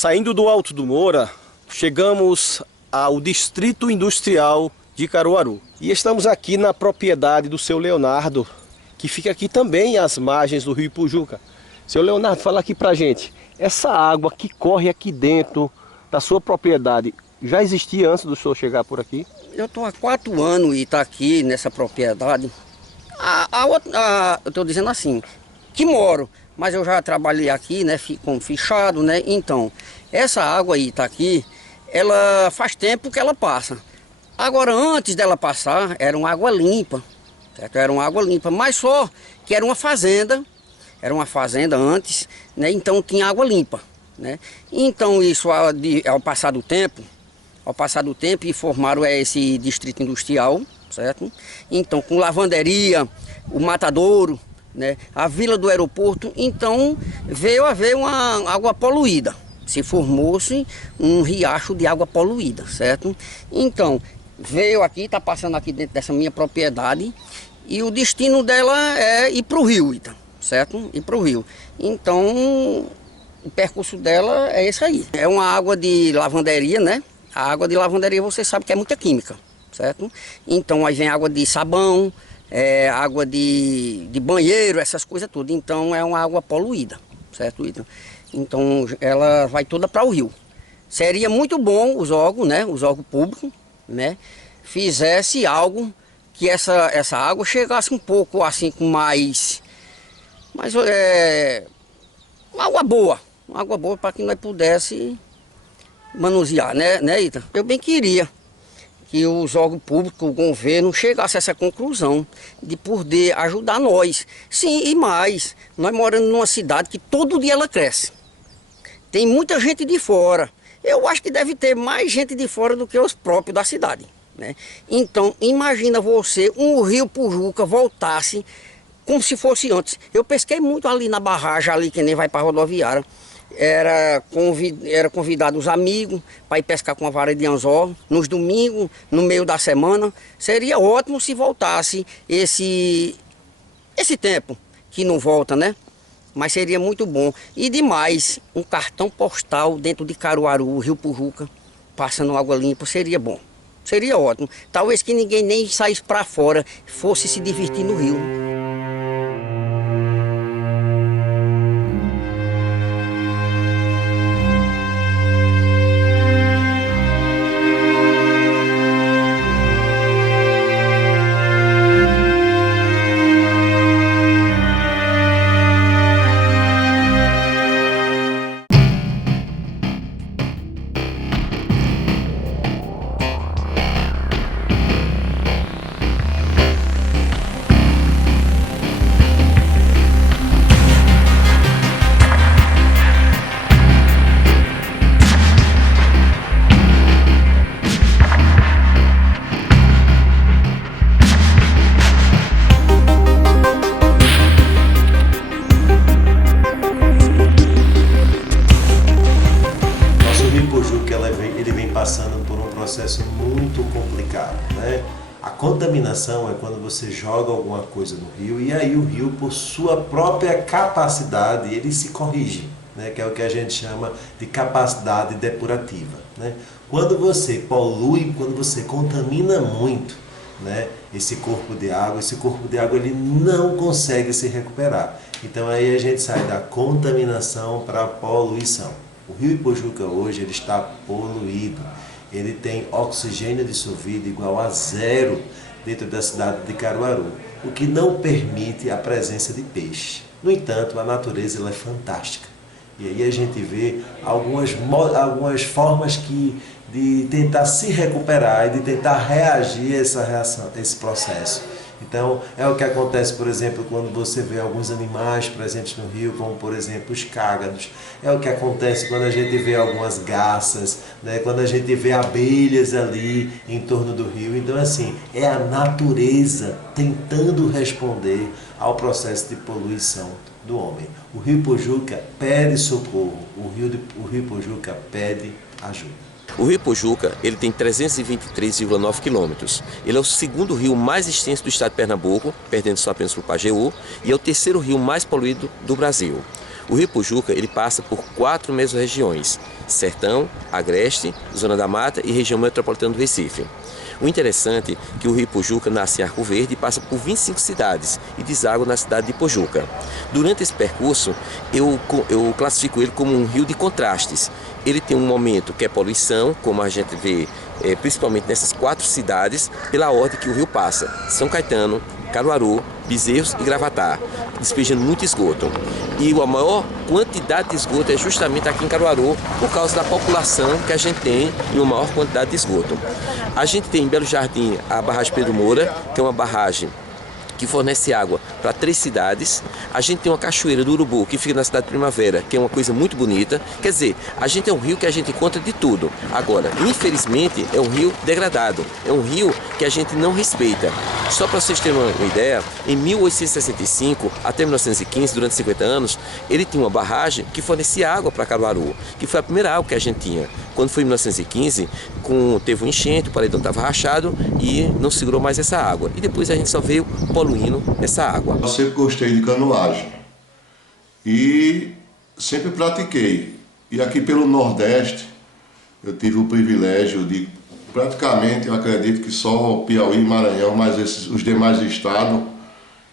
Saindo do Alto do Moura, chegamos ao Distrito Industrial de Caruaru. E estamos aqui na propriedade do seu Leonardo, que fica aqui também às margens do Rio Ipujuca. Seu Leonardo, fala aqui pra gente, essa água que corre aqui dentro da sua propriedade, já existia antes do senhor chegar por aqui? Eu estou há 4 anos e está aqui nessa propriedade. Eu estou dizendo assim, que moro, mas eu já trabalhei aqui, né, como fichado, né? Então, essa água aí está aqui, ela faz tempo que ela passa. Agora, antes dela passar, era uma água limpa, certo? Era uma água limpa, mas só que era uma fazenda antes, né? Então tinha água limpa, né? Então isso ao passar do tempo e formaram esse distrito industrial, certo? Então com lavanderia, o matadouro, né? A vila do aeroporto, então veio a haver uma água poluída. Se formou-se um riacho de água poluída, certo? Então veio aqui, está passando aqui dentro dessa minha propriedade e o destino dela é ir para o rio, certo? Ir para o rio. Então o percurso dela é esse aí. É uma água de lavanderia, né? A água de lavanderia você sabe que é muita química, certo? Então aí vem água de sabão, água de banheiro, essas coisas tudo. Então é uma água poluída, certo? Então ela vai toda para o rio. Seria muito bom os órgãos, né? Os órgãos públicos, né? Fizesse algo que essa água chegasse um pouco assim com mais uma água boa para que nós pudesse manusear, né, Ita? Eu bem queria que os órgãos públicos, o governo, chegasse a essa conclusão de poder ajudar nós. Sim, e mais, nós moramos numa cidade que todo dia ela cresce. Tem muita gente de fora. Eu acho que deve ter mais gente de fora do que os próprios da cidade, né? Então, imagina você, um rio Ipujuca voltasse como se fosse antes. Eu pesquei muito ali na barragem, ali que nem vai para a rodoviária. Era convidado os amigos para ir pescar com a vara de anzol nos domingos, no meio da semana. Seria ótimo se voltasse esse tempo que não volta, né? Mas seria muito bom. E demais, um cartão postal dentro de Caruaru, Rio Ipujuca, passando água limpa, seria bom. Seria ótimo. Talvez que ninguém nem saísse para fora, fosse se divertir no rio. Ele vem passando por um processo muito complicado, né? A contaminação é quando você joga alguma coisa no rio e aí o rio, por sua própria capacidade, ele se corrige, né? Que é o que a gente chama de capacidade depurativa, né? Quando você polui, quando você contamina muito, né, esse corpo de água ele não consegue se recuperar. Então aí a gente sai da contaminação para a poluição. O rio Ipujuca hoje ele está poluído, ele tem oxigênio dissolvido igual a 0 dentro da cidade de Caruaru, o que não permite a presença de peixe. No entanto, a natureza ela é fantástica. E aí a gente vê algumas formas de tentar se recuperar e de tentar reagir a esse processo. Então, é o que acontece, por exemplo, quando você vê alguns animais presentes no rio, como, por exemplo, os cágados. É o que acontece quando a gente vê algumas garças, né? Quando a gente vê abelhas ali em torno do rio. Então, assim, é a natureza tentando responder ao processo de poluição do homem. O rio Ipujuca pede socorro, o rio Ipujuca pede ajuda. O rio Ipujuca ele tem 323,9 quilômetros. Ele é o segundo rio mais extenso do estado de Pernambuco, perdendo só apenas para o Pajeú, e é o terceiro rio mais poluído do Brasil. O Rio Pujuca ele passa por 4 mesorregiões: Sertão, Agreste, Zona da Mata e região metropolitana do Recife. O interessante é que o Rio Pujuca nasce em Arco Verde e passa por 25 cidades e deságua na cidade de Pojuca. Durante esse percurso, eu classifico ele como um rio de contrastes. Ele tem um momento que é poluição, como a gente vê principalmente nessas 4 cidades, pela ordem que o rio passa: São Caetano, Caruaru, Bezerros e Gravatá, despejando muito esgoto. E a maior quantidade de esgoto é justamente aqui em Caruaru, por causa da população que a gente tem e uma maior quantidade de esgoto. A gente tem em Belo Jardim a barragem Pedro Moura, que é uma barragem que fornece água para 3 cidades. A gente tem uma cachoeira do Urubu, que fica na cidade de Primavera, que é uma coisa muito bonita. Quer dizer, a gente é um rio que a gente encontra de tudo. Agora, infelizmente, é um rio degradado. É um rio que a gente não respeita. Só para vocês terem uma ideia, em 1865 até 1915, durante 50 anos, ele tinha uma barragem que fornecia água para Caruaru, que foi a primeira água que a gente tinha. Quando foi em 1915, teve um enchente, o paredão estava rachado e não segurou mais essa água. E depois a gente só veio poluindo essa água. Eu sempre gostei de canoagem e sempre pratiquei. E aqui pelo Nordeste eu tive o privilégio de praticamente, eu acredito que só Piauí e Maranhão, mas os demais estados,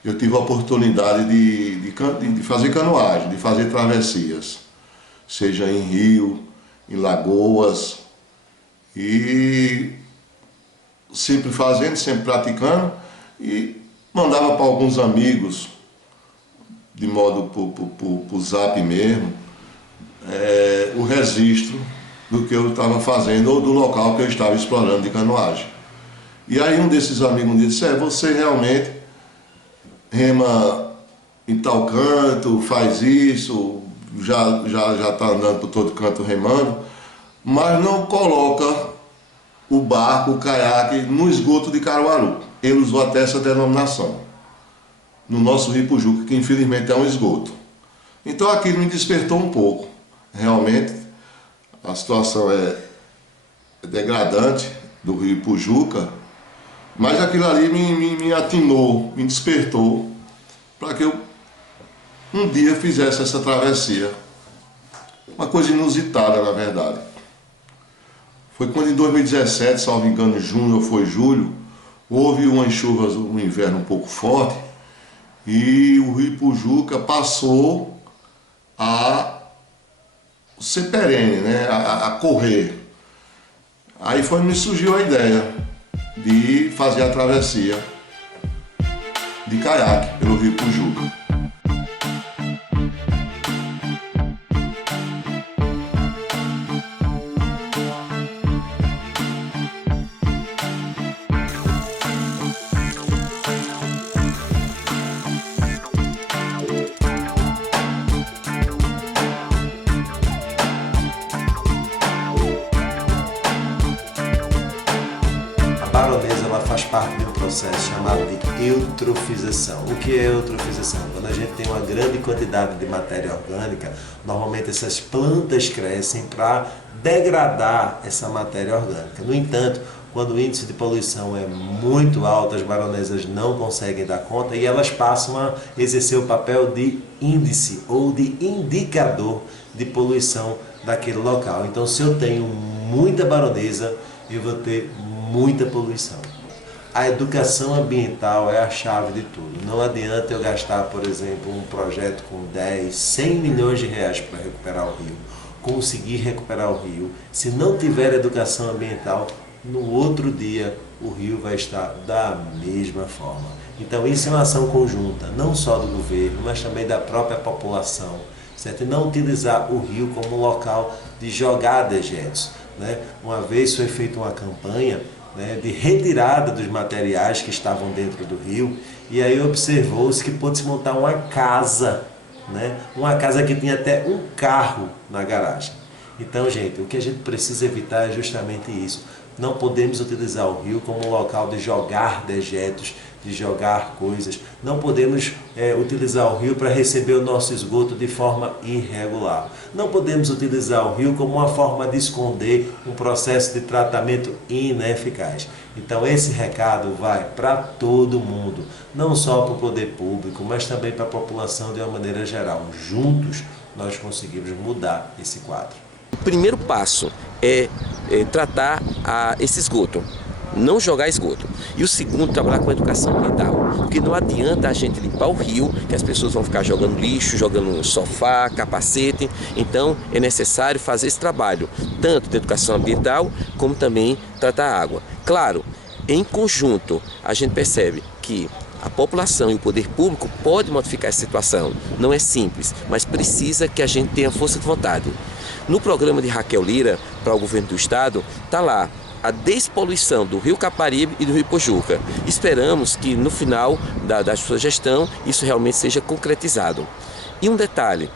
eu tive a oportunidade de fazer canoagem, de fazer travessias, seja em rio, em lagoas, e sempre fazendo, sempre praticando, e mandava para alguns amigos, de modo por zap mesmo, o registro do que eu estava fazendo ou do local que eu estava explorando de canoagem. E aí um desses amigos me disse: você realmente rema em tal canto, faz isso, já está andando por todo canto remando, mas não coloca o barco, o caiaque no esgoto de Caruaru. Ele usou até essa denominação, no nosso Rio Pujuca, que infelizmente é um esgoto. Então aquilo me despertou um pouco. Realmente a situação é degradante do Rio Pujuca, mas aquilo ali me atinou, me despertou para que eu um dia fizesse essa travessia. Uma coisa inusitada, na verdade. Foi quando em 2017, salvo engano, junho ou foi julho, houve umas chuvas, um inverno um pouco forte, e o Rio Pujuca passou a ser perene, né? a correr. Aí me surgiu a ideia de fazer a travessia de caiaque pelo Rio Pujuca. A baronesa ela faz parte de um processo chamado de eutrofização. O que é eutrofização? Quando a gente tem uma grande quantidade de matéria orgânica, normalmente essas plantas crescem para degradar essa matéria orgânica. No entanto, quando o índice de poluição é muito alto, as baronesas não conseguem dar conta e elas passam a exercer o papel de índice ou de indicador de poluição daquele local. Então, se eu tenho muita baronesa, eu vou ter muita poluição. A educação ambiental é a chave de tudo. Não adianta eu gastar, por exemplo, um projeto com 10, 100 milhões de reais para recuperar o rio, conseguir recuperar o rio. Se não tiver educação ambiental, no outro dia o rio vai estar da mesma forma. Então isso é uma ação conjunta, não só do governo, mas também da própria população, certo? E não utilizar o rio como um local de jogar dejetos, né? Uma vez foi feita uma campanha, né, de retirada dos materiais que estavam dentro do rio, e aí observou-se que pôde-se montar uma casa, né, uma casa que tinha até um carro na garagem. Então, gente, o que a gente precisa evitar é justamente isso. Não podemos utilizar o rio como um local de jogar dejetos, de jogar coisas. Não podemos utilizar o rio para receber o nosso esgoto de forma irregular. Não podemos utilizar o rio como uma forma de esconder um processo de tratamento ineficaz. Então esse recado vai para todo mundo, não só para o poder público, mas também para a população de uma maneira geral. Juntos nós conseguimos mudar esse quadro. O primeiro passo é tratar esse esgoto, não jogar esgoto. E o segundo, trabalhar com a educação ambiental, porque não adianta a gente limpar o rio, que as pessoas vão ficar jogando lixo, jogando sofá, capacete. Então é necessário fazer esse trabalho, tanto de educação ambiental, como também tratar a água. Claro, em conjunto, a gente percebe que a população e o poder público pode modificar essa situação. Não é simples, mas precisa que a gente tenha força de vontade. No programa de Raquel Lira, para o governo do estado, está lá a despoluição do rio Caparibe e do rio Pojuca. Esperamos que no final da sua gestão isso realmente seja concretizado. E um detalhe,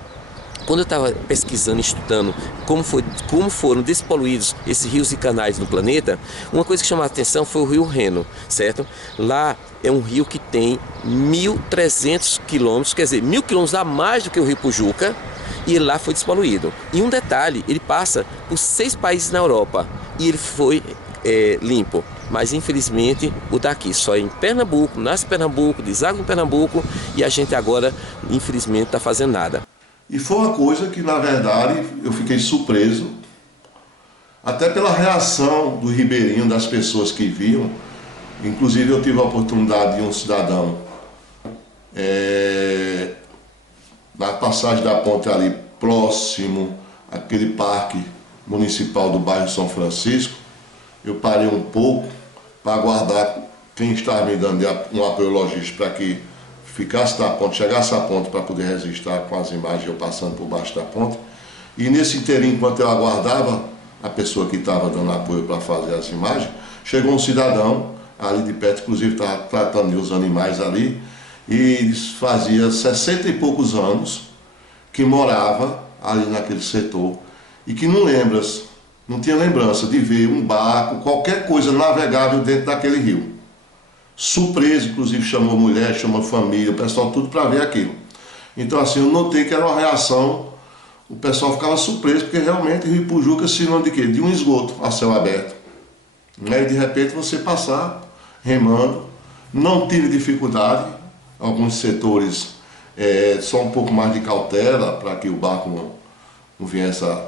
quando eu estava pesquisando, estudando como foram despoluídos esses rios e canais no planeta, uma coisa que chamou a atenção foi o rio Reno, certo? Lá é um rio que tem 1.300 quilômetros, quer dizer, 1.000 quilômetros a mais do que o rio Pojuca, e lá foi despoluído. E um detalhe, ele passa por 6 países na Europa e ele foi limpo. Mas infelizmente o daqui só é em Pernambuco, nasce em Pernambuco, deságua em Pernambuco, e a gente agora infelizmente está fazendo nada. E foi uma coisa que, na verdade, eu fiquei surpreso, até pela reação do ribeirinho, das pessoas que viam. Inclusive, eu tive a oportunidade de um cidadão, na passagem da ponte ali, próximo àquele parque municipal do bairro São Francisco, eu parei um pouco para aguardar quem estava me dando um apoio logístico para que ficasse da ponte, chegasse à ponte para poder registrar com as imagens, eu passando por baixo da ponte. E nesse inteirinho, enquanto eu aguardava a pessoa que estava dando apoio para fazer as imagens, chegou um cidadão ali de perto, inclusive estava tratando dos animais ali, e fazia 60 e poucos anos que morava ali naquele setor e que não tinha lembrança de ver um barco, qualquer coisa navegável dentro daquele rio. Surpreso, inclusive chamou mulher, chamou família, o pessoal tudo para ver aquilo. Então assim, eu notei que era uma reação, o pessoal ficava surpreso, porque realmente o rio Pojuca se sinônimo de quê? De um esgoto a céu aberto. E de repente você passar remando, não tive dificuldade, alguns setores só um pouco mais de cautela para que o barco não viesse a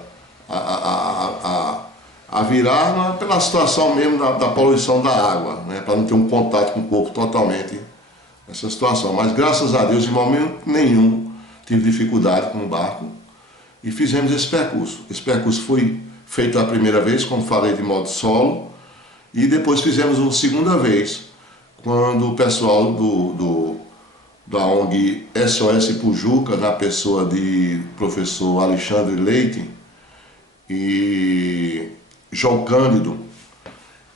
virar, pela situação mesmo da poluição da água, né, para não ter um contato com o corpo totalmente nessa situação. Mas graças a Deus, em momento nenhum, tive dificuldade com o barco e fizemos esse percurso. Esse percurso foi feito a primeira vez, como falei, de modo solo, e depois fizemos uma segunda vez, quando o pessoal da ONG SOS Pojuca, na pessoa de professor Alexandre Leite e João Cândido,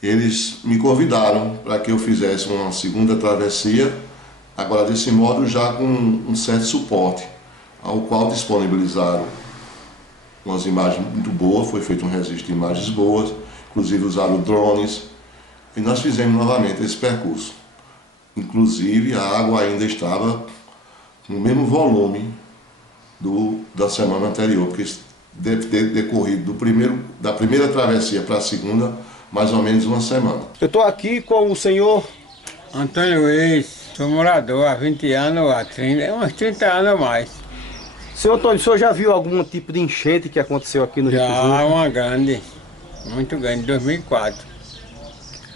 eles me convidaram para que eu fizesse uma segunda travessia, agora desse modo já com um certo suporte, ao qual disponibilizaram umas imagens muito boas, foi feito um registro de imagens boas, inclusive usaram drones, e nós fizemos novamente esse percurso. Inclusive a água ainda estava no mesmo volume da semana anterior, porque deve ter decorrido da primeira travessia para a segunda, mais ou menos uma semana. Eu estou aqui com o senhor Antônio Luiz, sou morador há 20 anos, há 30, uns 30 anos ou mais. Senhor Antônio, o senhor já viu algum tipo de enchente que aconteceu aqui no Rio Pojuca? Já, uma grande, muito grande, 2004.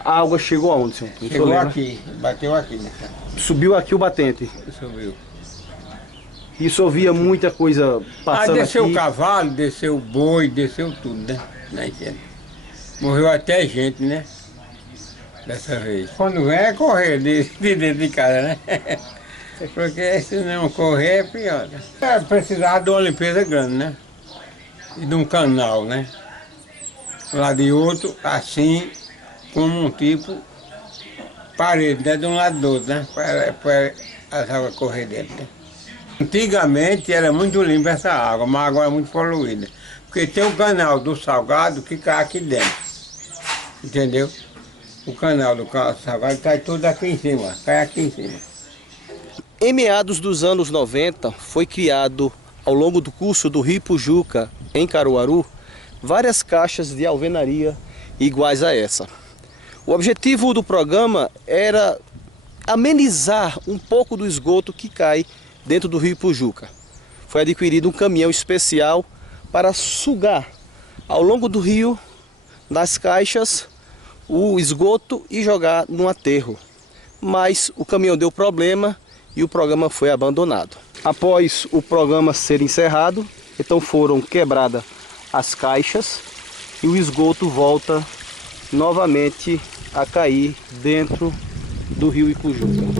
A água chegou aonde, senhor? Chegou aqui, bateu aqui. Né? Subiu aqui o batente. Subiu. E o senhor via muita coisa passando desceu aqui? o cavalo, desceu o boi, desceu tudo, né? Morreu até gente, né? Dessa vez. Quando vem é correr de dentro de casa, né? Porque se não correr é pior. Né? Precisava de uma limpeza grande, né? E de um canal, né? Lá de outro, assim, como um tipo parede, né? De um lado do outro, né? Para as águas correr dentro. Né? Antigamente era muito limpa essa água, mas agora é muito poluída. Porque tem o canal do Salgado que cai aqui dentro. Entendeu? O canal do Salgado cai tudo aqui em cima, cai aqui em cima. Em meados dos anos 90, foi criado, ao longo do curso do Rio Pojuca, em Caruaru, várias caixas de alvenaria iguais a essa. O objetivo do programa era amenizar um pouco do esgoto que cai dentro do Rio Pojuca. foi adquirido um caminhão especial para sugar ao longo do rio, nas caixas, o esgoto e jogar no aterro. Mas o caminhão deu problema e o programa foi abandonado. Após o programa ser encerrado, então foram quebradas as caixas e o esgoto volta novamente a cair dentro do rio Ipujuca.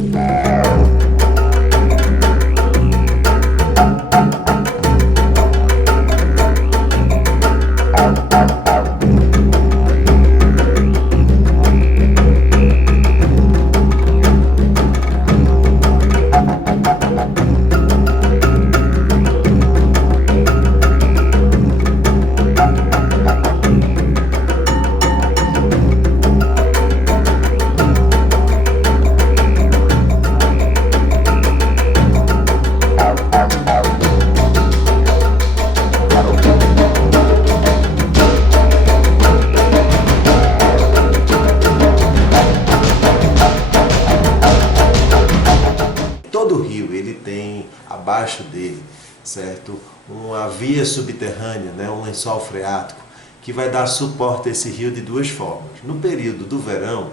Todo rio ele tem abaixo dele, certo, uma via subterrânea, né, um lençol freático, que vai dar suporte a esse rio de duas formas. No período do verão,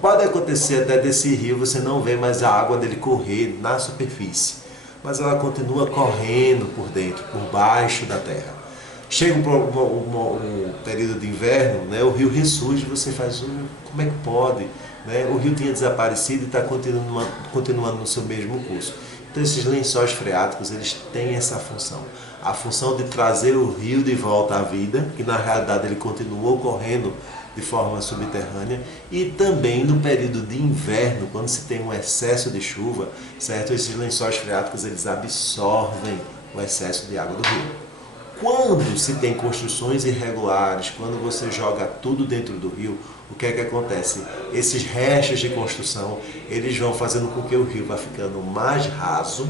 pode acontecer até desse rio você não vê mais a água dele correr na superfície, mas ela continua correndo por dentro, por baixo da terra. Chega um período de inverno, né, o rio ressurge, você faz, como é que pode? Né? O rio tinha desaparecido e está continuando no seu mesmo curso. Então esses lençóis freáticos, eles têm essa função. A função de trazer o rio de volta à vida, que na realidade ele continuou correndo de forma subterrânea, e também no período de inverno, quando se tem um excesso de chuva, certo? Esses lençóis freáticos, eles absorvem o excesso de água do rio. Quando se tem construções irregulares, quando você joga tudo dentro do rio, o que é que acontece? Esses restos de construção, eles vão fazendo com que o rio vá ficando mais raso,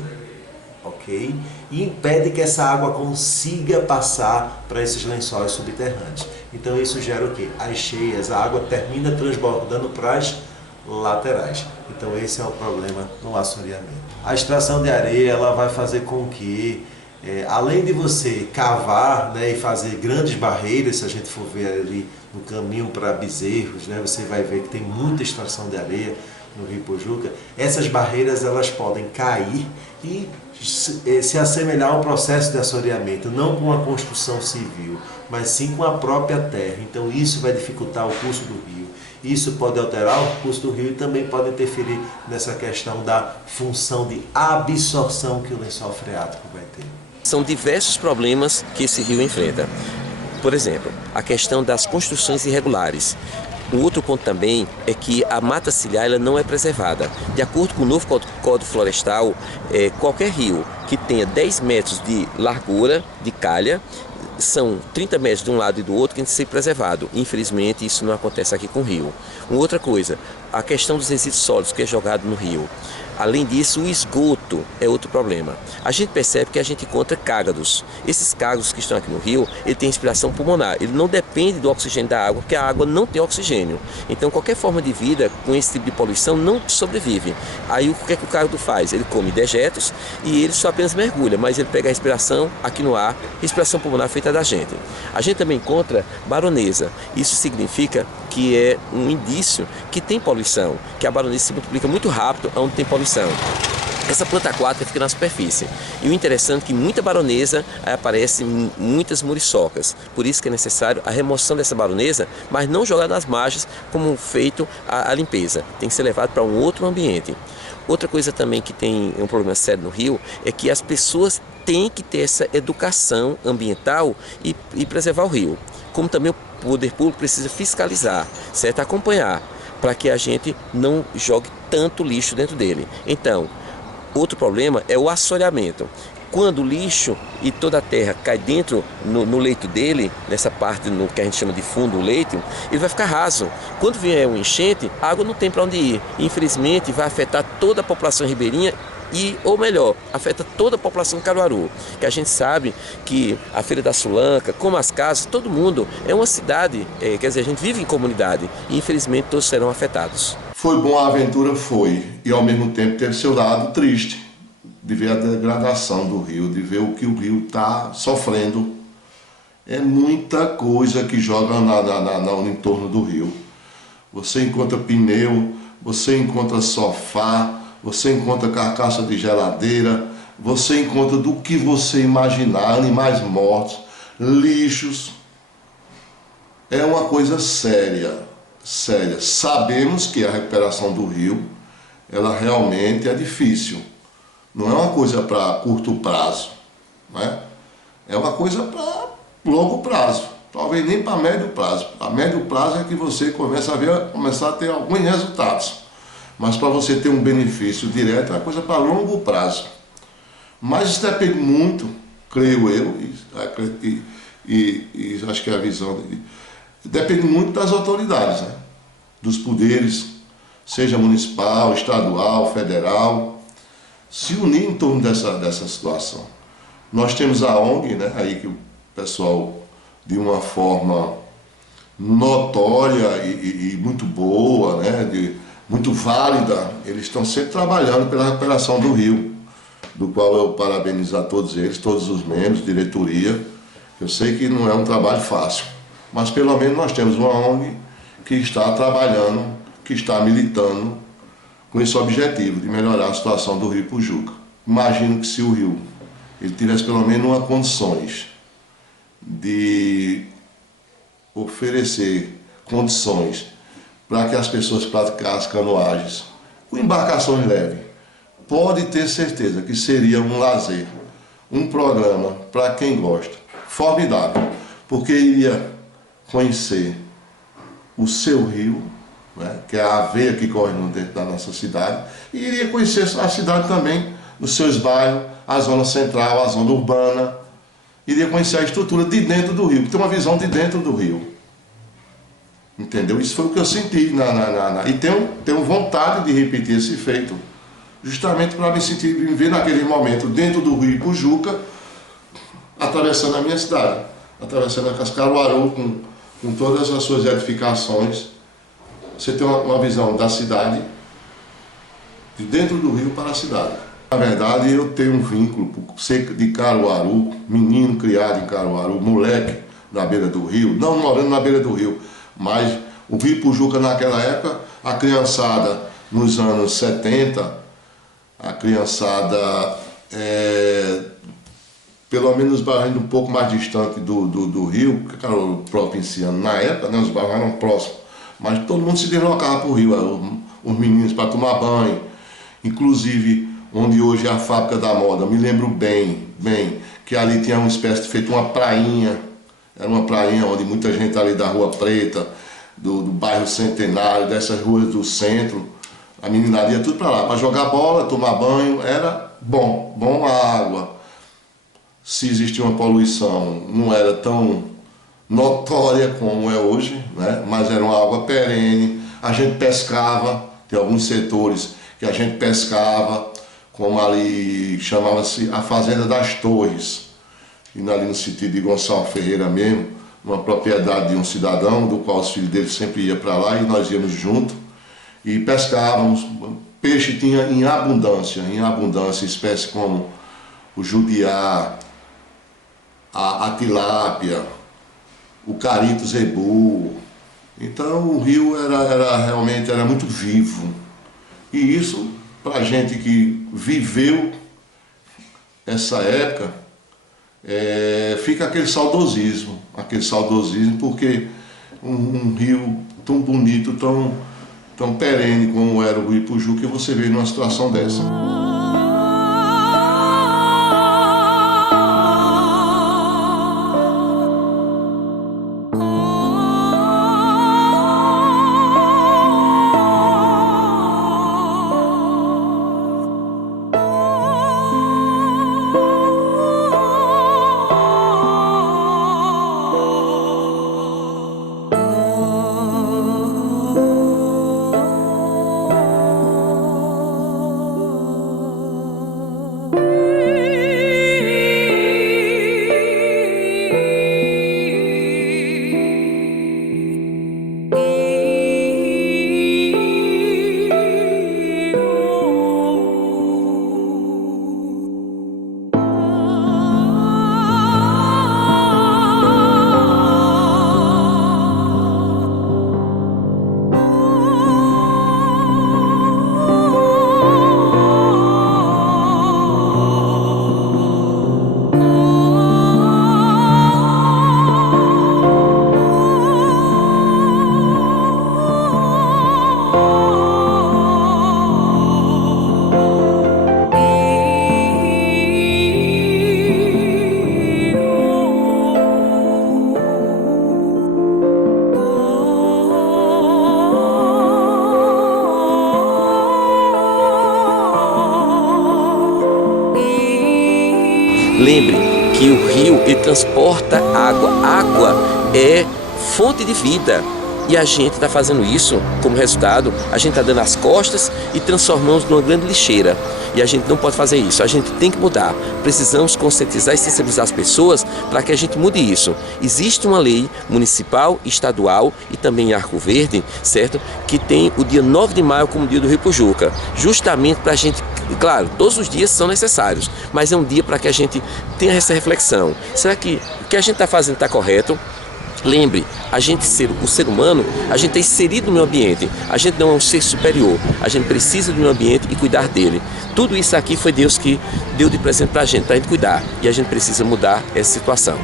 ok? E impede que essa água consiga passar para esses lençóis subterrâneos. Então isso gera o quê? As cheias, a água termina transbordando para as laterais. Então esse é o problema no assoreamento. A extração de areia, ela vai fazer com que além de você cavar, né, e fazer grandes barreiras, se a gente for ver ali no caminho para Bezerros, né, você vai ver que tem muita extração de areia no rio Ipujuca. Essas barreiras, elas podem cair e se assemelhar ao processo de assoreamento, não com a construção civil, mas sim com a própria terra. Então isso vai dificultar o curso do rio. Isso pode alterar o curso do rio e também pode interferir nessa questão da função de absorção que o lençol freático vai ter. São diversos problemas que esse rio enfrenta. Por exemplo, a questão das construções irregulares. Um outro ponto também é que a mata ciliar ela não é preservada. De acordo com o novo Código Florestal, qualquer rio que tenha 10 metros de largura de calha, são 30 metros de um lado e do outro que tem que ser preservado. Infelizmente, isso não acontece aqui com o rio. Uma outra coisa, a questão dos resíduos sólidos que é jogado no rio. Além disso, o esgoto é outro problema. A gente percebe que a gente encontra cágados. Esses cágados que estão aqui no rio, ele tem respiração pulmonar. Ele não depende do oxigênio da água, porque a água não tem oxigênio. Então, qualquer forma de vida com esse tipo de poluição não sobrevive. Aí, o que é que o cágado faz? Ele come dejetos e ele só apenas mergulha, mas ele pega a respiração aqui no ar, respiração pulmonar feita da gente. A gente também encontra baronesa. Isso significa que é um indício que tem poluição, que a baronesa se multiplica muito rápido onde tem poluição. Essa planta aquática fica na superfície. E o interessante é que muita baronesa aparece muitas muriçocas. Por isso que é necessário a remoção dessa baronesa, mas não jogar nas margens como feito a limpeza. Tem que ser levado para um outro ambiente. Outra coisa também que tem um problema sério no rio é que as pessoas têm que ter essa educação ambiental e preservar o rio. Como também o poder público precisa fiscalizar, certo? Acompanhar, para que a gente não jogue tanto lixo dentro dele. Então, outro problema é o assoreamento. Quando o lixo e toda a terra cai dentro no leito dele, nessa parte no que a gente chama de fundo do leito, ele vai ficar raso. Quando vier um enchente, a água não tem para onde ir. Infelizmente, vai afetar toda a população ribeirinha ou melhor, afeta toda a população de Caruaru. Que a gente sabe que a Feira da Sulanca, como as casas, todo mundo é uma cidade, quer dizer, a gente vive em comunidade e infelizmente todos serão afetados. Foi bom a aventura, foi, e ao mesmo tempo teve seu lado triste, de ver a degradação do rio, de ver o que o rio está sofrendo. É muita coisa que joga no entorno do rio. Você encontra pneu, você encontra sofá, você encontra carcaça de geladeira, você encontra do que você imaginar, animais mortos, lixos. É uma coisa séria, séria. Sabemos que a recuperação do rio, ela realmente é difícil. Não é uma coisa para curto prazo, né? É uma coisa para longo prazo, talvez nem para médio prazo. A médio prazo é que você começa a ter alguns resultados, mas para você ter um benefício direto é uma coisa para longo prazo. Mas isso depende muito, creio eu, e acho que é a visão depende muito das autoridades, né? Dos poderes, seja municipal, estadual, federal, se unir em torno dessa situação. Nós temos a ONG, né, aí que o pessoal, de uma forma notória e muito boa, né, muito válida, eles estão sempre trabalhando pela recuperação do rio, do qual eu parabenizo a todos eles, todos os membros, diretoria. Eu sei que não é um trabalho fácil, mas pelo menos nós temos uma ONG que está trabalhando, que está militando com esse objetivo de melhorar a situação do rio Pujuca. Imagino que se o rio ele tivesse pelo menos uma condições de oferecer condições para que as pessoas praticassem canoagens com embarcações leves, pode ter certeza que seria um lazer, um programa para quem gosta, formidável, porque iria conhecer o seu rio, né, que é a veia que corre dentro da nossa cidade, e iria conhecer a cidade também, nos seus bairros, a zona central, a zona urbana, iria conhecer a estrutura de dentro do rio, que tem uma visão de dentro do rio. Entendeu? Isso foi o que eu senti. E tenho vontade de repetir esse feito, justamente para me ver naquele momento dentro do rio Pujuca, atravessando a minha cidade, atravessando a Caruaru com todas as suas edificações. Você tem uma visão da cidade, de dentro do rio para a cidade. Na verdade, eu tenho um vínculo por ser de Caruaru, menino criado em Caruaru, moleque na beira do rio, não morando na beira do rio, mas o rio Pujuca naquela época, a criançada nos anos 70, a criançada, pelo menos os bairros um pouco mais distante do rio, que Caruaru provinciano na época, né, os bairros eram próximos, mas todo mundo se deslocava para o rio, os meninos para tomar banho, inclusive onde hoje é a fábrica da moda, me lembro bem, que ali tinha uma espécie de feito uma prainha, era uma prainha onde muita gente ali da Rua Preta, do bairro Centenário, dessas ruas do centro, a meninada ia tudo para lá, para jogar bola, tomar banho, era bom a água. Se existia uma poluição, não era tão notória como é hoje, né? Mas era uma água perene, a gente pescava, tem alguns setores que a gente pescava, como ali chamava-se a Fazenda das Torres, e ali no sentido de Gonçalo Ferreira mesmo, uma propriedade de um cidadão, do qual os filhos dele sempre iam para lá e nós íamos junto e pescávamos. Peixe tinha em abundância, espécies como o judiá, a tilápia, o carito zebu. Então o rio realmente era muito vivo. E isso, para a gente que viveu essa época, fica aquele saudosismo, porque um rio tão bonito, tão perene como era o rio Pujuca, que você vê numa situação dessa. ele transporta água. Água é fonte de vida. E a gente está fazendo isso, como resultado, a gente está dando as costas e transformamos numa grande lixeira. E a gente não pode fazer isso, a gente tem que mudar. Precisamos conscientizar e sensibilizar as pessoas para que a gente mude isso. Existe uma lei municipal, estadual e também em Arco Verde, certo? Que tem o dia 9 de maio como dia do Rio Pujuca, justamente para a gente, claro, todos os dias são necessários, mas é um dia para que a gente tenha essa reflexão. Será que o que a gente está fazendo está correto? Lembre, o ser humano, a gente é inserido no meio ambiente, a gente não é um ser superior, a gente precisa do meio ambiente e cuidar dele. Tudo isso aqui foi Deus que deu de presente para a gente cuidar, e a gente precisa mudar essa situação.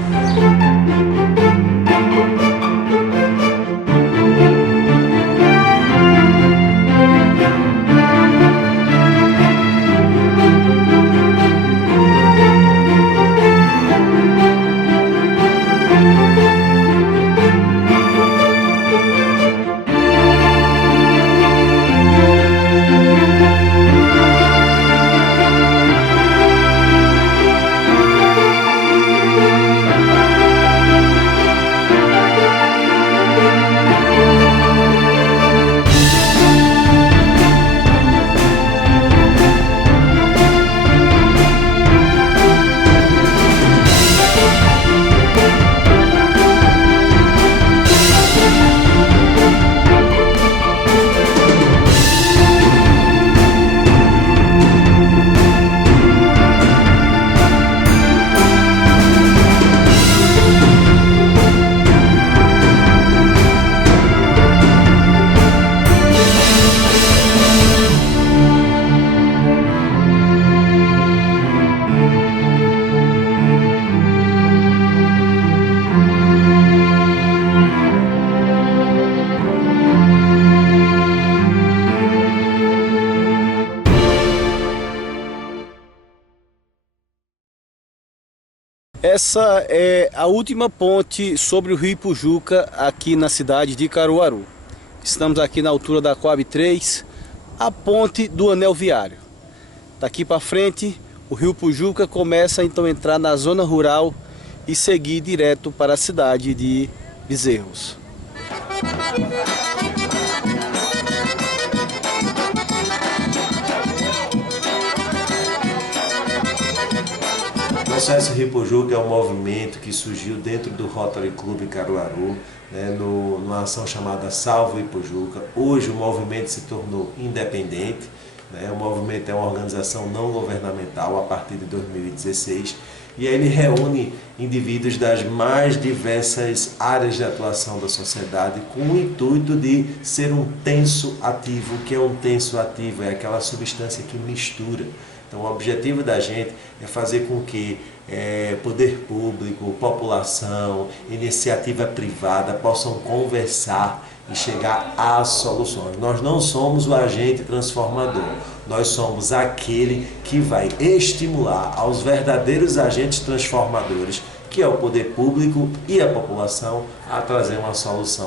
Essa é a última ponte sobre o Rio Pujuca aqui na cidade de Caruaru. Estamos aqui na altura da Coab 3, a ponte do anel viário. Daqui para frente, o Rio Pujuca começa então a entrar na zona rural e seguir direto para a cidade de Bezerros. O Processo Rio Pujuca é um movimento que surgiu dentro do Rotary Club Caruaru, né, numa ação chamada Salve Pujuca. Hoje o movimento se tornou independente, né, o movimento é uma organização não governamental a partir de 2016 e ele reúne indivíduos das mais diversas áreas de atuação da sociedade com o intuito de ser um tenso ativo. O que é um tenso ativo? É aquela substância que mistura. Então o objetivo da gente é fazer com que poder público, população, iniciativa privada possam conversar e chegar às soluções. Nós não somos o agente transformador, nós somos aquele que vai estimular aos verdadeiros agentes transformadores, que é o poder público e a população, a trazer uma solução